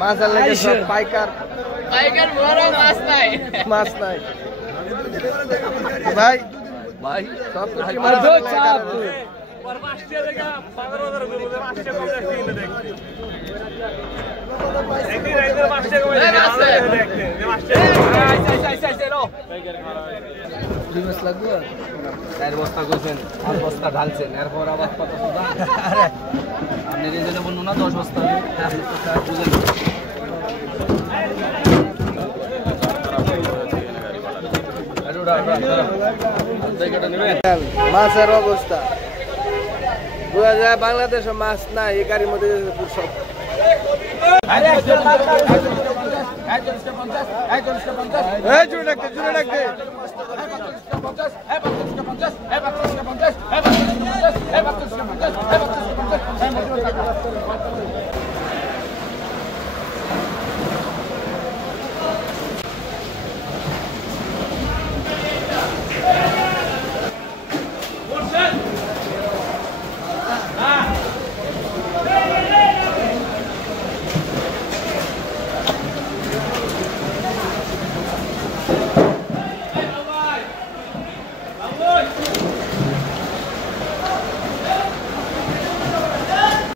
মাছ আর লাগে সব পাইকার বড় মাছ নাই ভাই ভাই সব তো কি মাছ চাপ और मास्टर का 15000 रुपए मास्टर को देखते एक दिन मास्टर को देखते मास्टर ऐसे लो দুই মাস লাগবে চার বস্তা কইছেন আর বস্তা ঢালছেন এরপর আবার কত সুদা আরে আপনি এই জন্য বলুন না 10 বস্তা বুঝেন মাছের অবস্থা বোঝা যায় বাংলাদেশে মাছ না এই গাড়ির মধ্যে সব জুড়ে রাখতে